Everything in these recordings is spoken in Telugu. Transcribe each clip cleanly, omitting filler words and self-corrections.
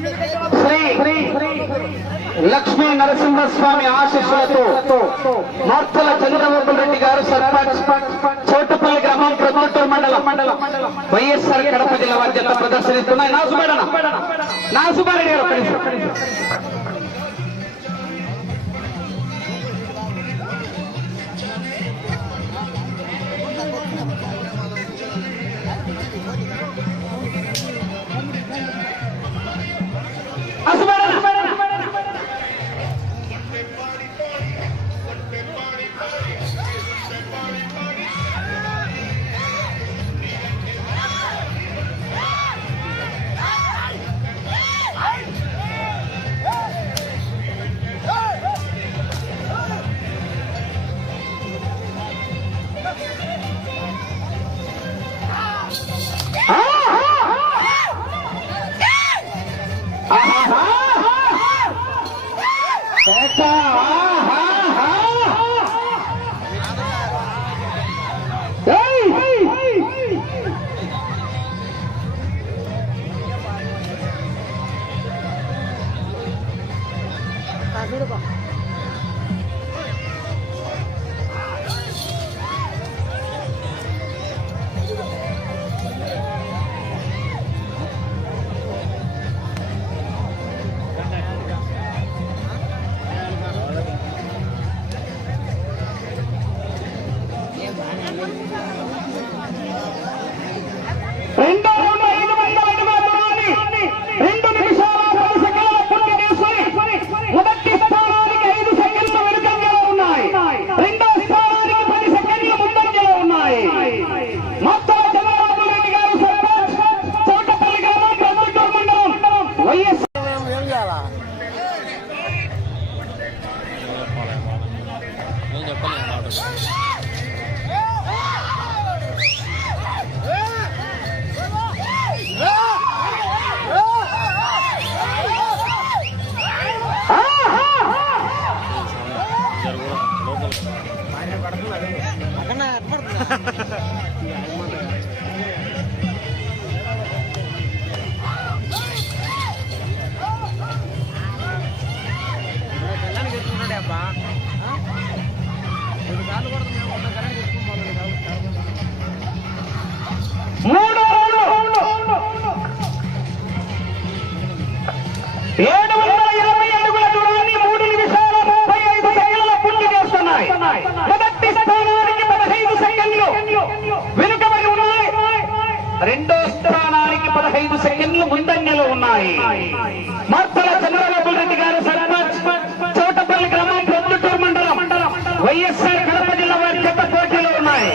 శ్రీ లక్ష్మీ నరసింహస్వామి ఆశీస్సులతో మార్తల చంద్రబాబు రెడ్డి గారు సర్పంచ్ చోటుపల్లి గ్రామం ప్రొద్దుటూరు మండలం వైఎస్ఆర్ కడప జిల్లా బాధ్యత ప్రదర్శనిస్తున్నాయి. నా సుబ్బారెడ్డి గారు రెండో స్థానానికి 15 సెకండ్లు ముందంజలో ఉన్నాయి. మార్తల చంద్రబాబు రెడ్డి గారు సర్పంచ్ చోటపల్లి గ్రామం ప్రొద్దుటూరు మండలం వైఎస్ఆర్ కడప జిల్లా వారి చెత్త పోటీలో ఉన్నాయి.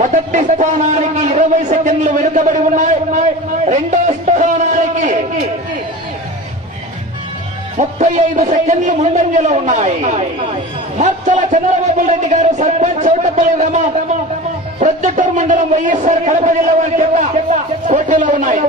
మొదటి స్థానానికి 20 సెకండ్లు వెనుకబడి ఉన్నాయి. రెండో స్థానానికి 35 సెకండ్లు ముందంజలో ఉన్నాయి. మార్తల చంద్రబాబు రెడ్డి గారు సర్పంచ్ చోటపల్లి గ్రామం ప్రొద్దుటూరు మండలం వైఎస్ఆర్ కడప జిల్లా వారి చెత్త పోటీలో ఉన్నాయి.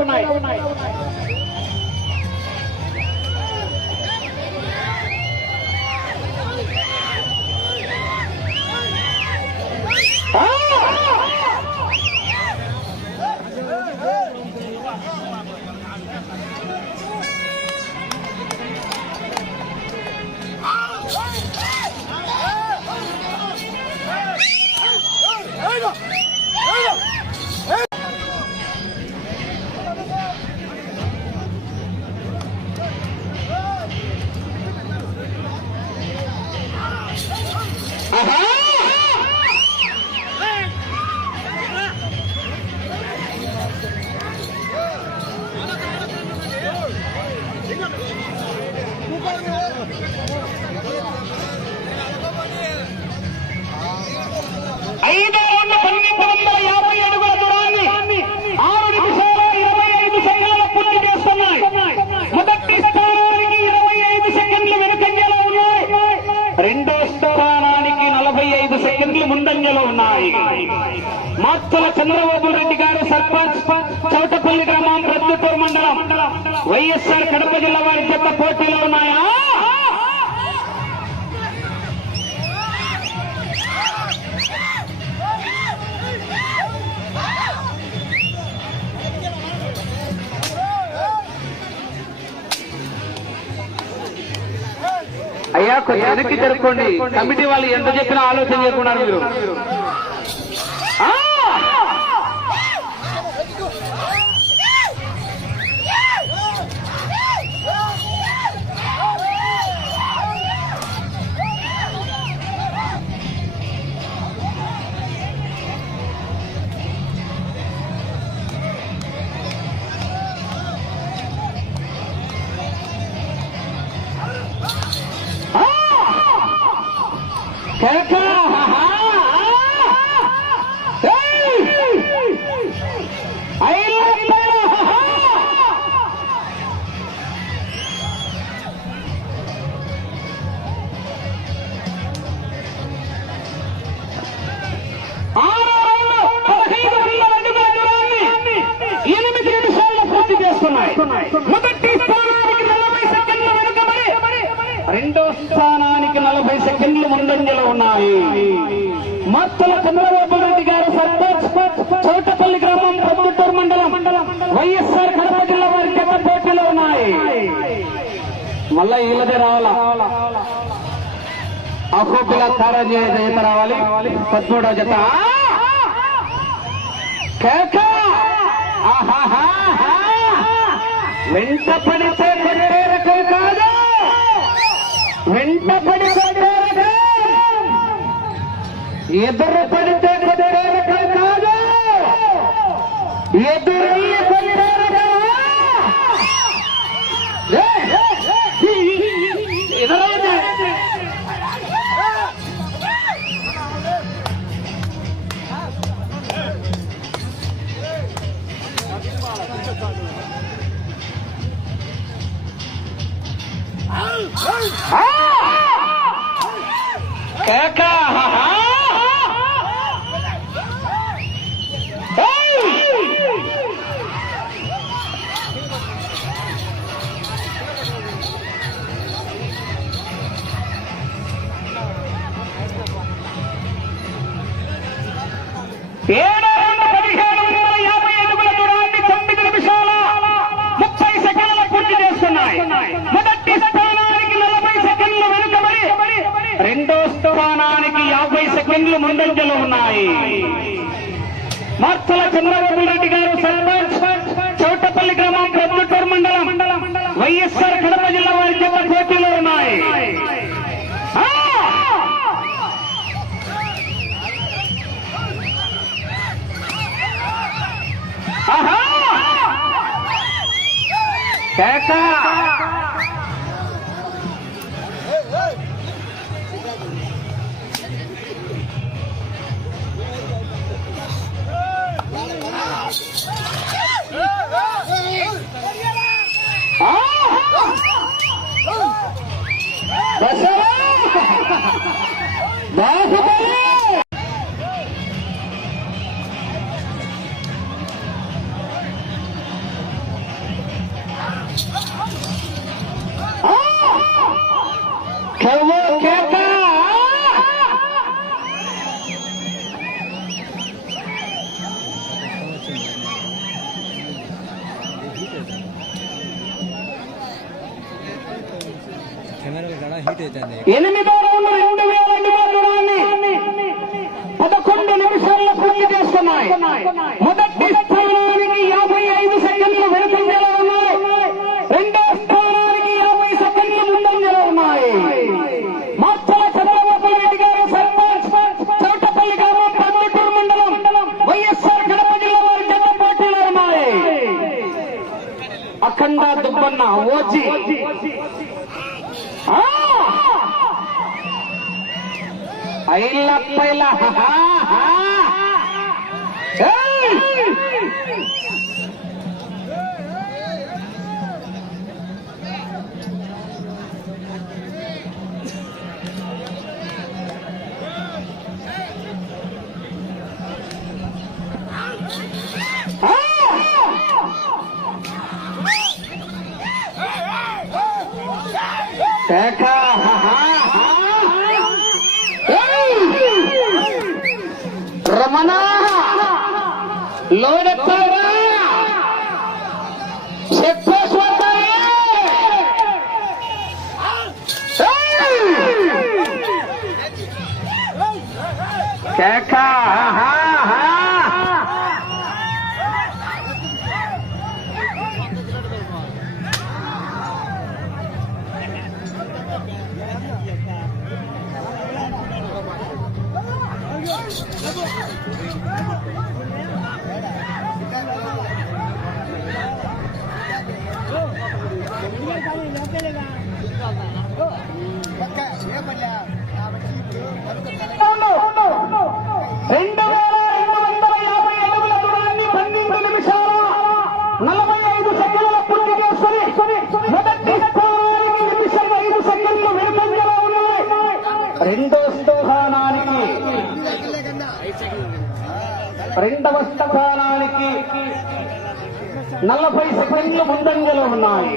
చంద్రబాబు రెడ్డి గారు సర్పంచ్ చౌటపల్లి గ్రామం ప్రొద్దుటూరు మండలం వైఎస్ఆర్ కడప జిల్లా వారి జత పోటీలో ఉన్నాయా? అయ్యా కొంచెం వెనక్కి జరుపుకోండి. కమిటీ వాళ్ళు ఎంత చెప్పినా ఆలోచన చేయకున్నారు మీరు. మొదటి స్థానానికి 40 సెకండ్లు వెనుకబడి రెండో స్థానానికి 40 సెకండ్లు ముందంజలో ఉన్నాయి. మత్తల చంద్రబాబు రెడ్డి గారు సర్పంచ్ చౌటపల్లి గ్రామం ప్రొద్దుటూరు మండలం వైఎస్ఆర్ కడప జిల్లా వారి జత పోటీలో ఉన్నాయి. మళ్ళా వీళ్ళదే రావాలా? అహోబిల తారాజీ జత రావాలి. 13వ జత వెంట పడితే కొట్టే రకం కాదు, వెంట పడి కొట్టే రకం, ఎదురు పడితే కొట్టే రకం కాదు, ఎదురు కొట్టే రకం. ఎదురైతే మొదటి స్థానానికి 40 సెకండ్లు వెనుకబడి రెండో స్థానానికి 50 సెకండ్లు ముందంజలో ఉన్నాయి. మత్తల చంద్రబాబు రెడ్డి గారు సర్పంచ్ చౌటపల్లి గ్రామం ప్రొద్దుటూరు మండలం వైఎస్ఆర్ కడప జిల్లా వారి జత పోటీలో ఉన్నాయి. ఎనిమిదో రౌండ్ 2000 అడుగుల దూరాన్ని 11 నిమిషాల్లో పూర్తి చేసుకున్నాయి. మొదటి స్థానానికి 55 సెకండ్లు వెనుకంజలో ఉన్నాయి. రెండో స్థానానికి 50 సెకండ్లు ముందంజలో ఉన్నాయి. మత్తల చంద్రబాబు రెడ్డి గారు సర్పంచ్ చౌటపల్లి గ్రామం ప్రొద్దుటూరు మండలం వైఎస్ఆర్ కడప జిల్లా వారి జత పోటీలో ఉన్నాయి. అఖండ దుబ్బన్న ఓజీ ఐలప్పైల రమణ లోడెత్తారా కేకా రెండవ స్థానానికి 40 సెకండ్లు ముందంజలో ఉన్నాయి.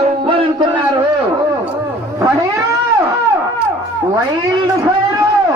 ఎవరనుకున్నారు? వైల్డ్ ఫైర్ అంటారు.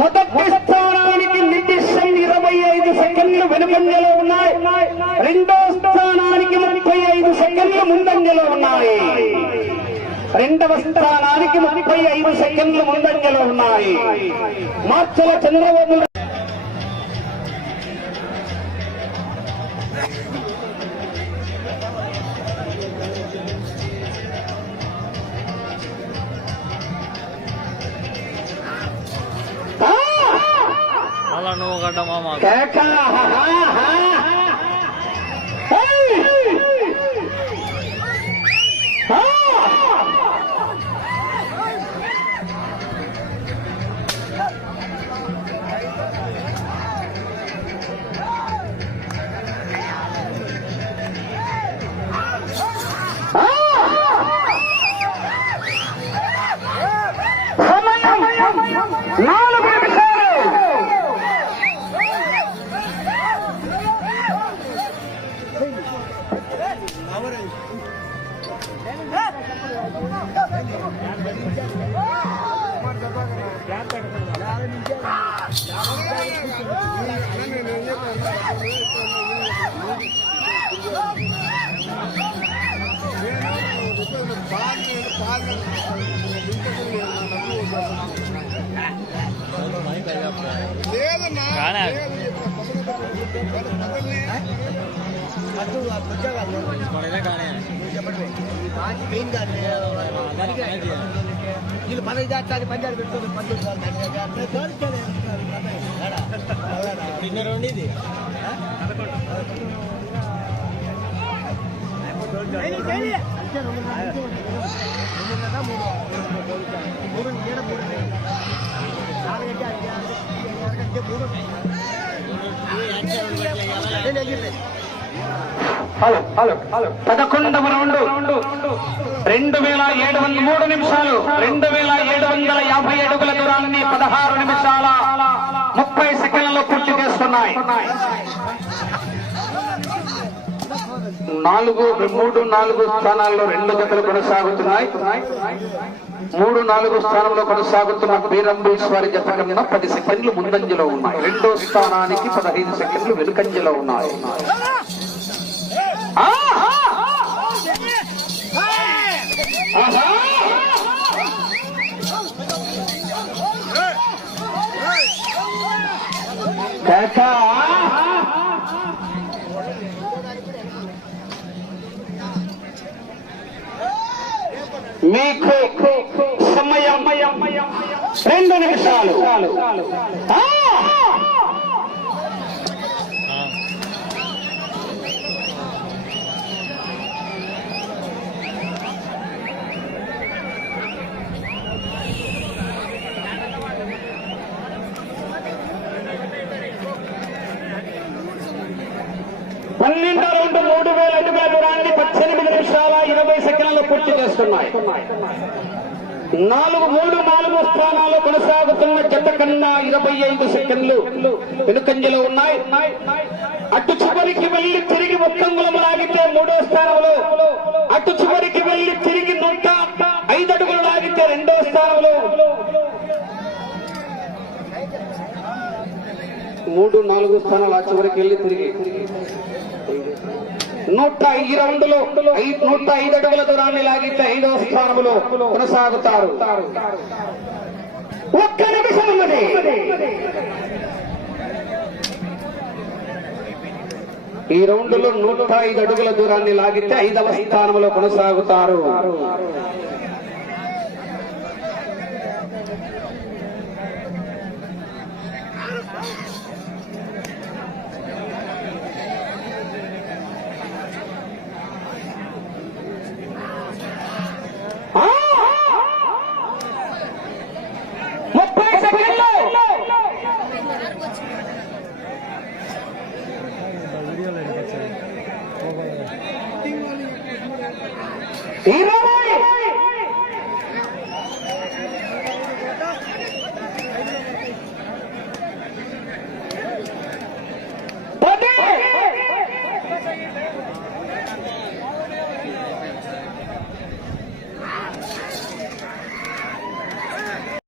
మొదటి స్థానానికి నిర్దిష్టం 25 సెకండ్లు వెనుకంజలో ఉన్నాయి. రెండో స్థానానికి 35 సెకండ్లు ముందంజలో ఉన్నాయి. రెండవ స్థానానికి 35 సెకండ్లు ముందంజలో ఉన్నాయి. మార్చల చంద్రబాబు నువ్వు గడ్డ మామ వీళ్ళు 15 పంచాలు పెట్టుకోండి. 12 ఇది హలో 11వ రౌండ్ 2703 నిమిషాలు 2750 అడుగుల దూరాన్ని 16 నిమిషాల 30 సెకండ్లలో పూర్తి చేస్తున్నాయి. మూడు నాలుగు స్థానాల్లో 2 జతలు కొనసాగుతున్నాయి. 3-4 స్థానంలో కొనసాగుతున్న బీరంబేశ్వరి జత కన్నా 10 సెకండ్లు ముందంజలో ఉన్నాయి. 2వ స్థానానికి 15 సెకండ్లు వెనుకంజలో ఉన్నాయి. మీకు సమయం 2 నిమిషాలు. పన్నెండో రౌండ్ 3000 అడుగుల దూరాన్ని 18 నిమిషాల 20 సెకండ్లు పూర్తి చేస్తున్నాయి. 4-3-4 స్థానాలు కొనసాగుతున్న జత కన్నా 25 సెకండ్లు వెనుకంజలో ఉన్నాయి. అటు చివరికి వెళ్లి తిరిగి ఒక్కంగులం లాగితే 3వ స్థానంలో, అటు చివరికి వెళ్లి తిరిగి 105 అడుగులు లాగితే 2వ స్థానంలో, 3-4 స్థానాలు ఆ చివరికి వెళ్లి తిరిగి 105 రౌండ్లో 105 అడుగుల దూరాన్ని లాగితే 5వ స్థానంలో కొనసాగుతారు. 1 నిమిషం ఉన్నది. ఈ రౌండ్లో 105 అడుగుల దూరాన్ని లాగితే 5వ స్థానంలో కొనసాగుతారు. ఈ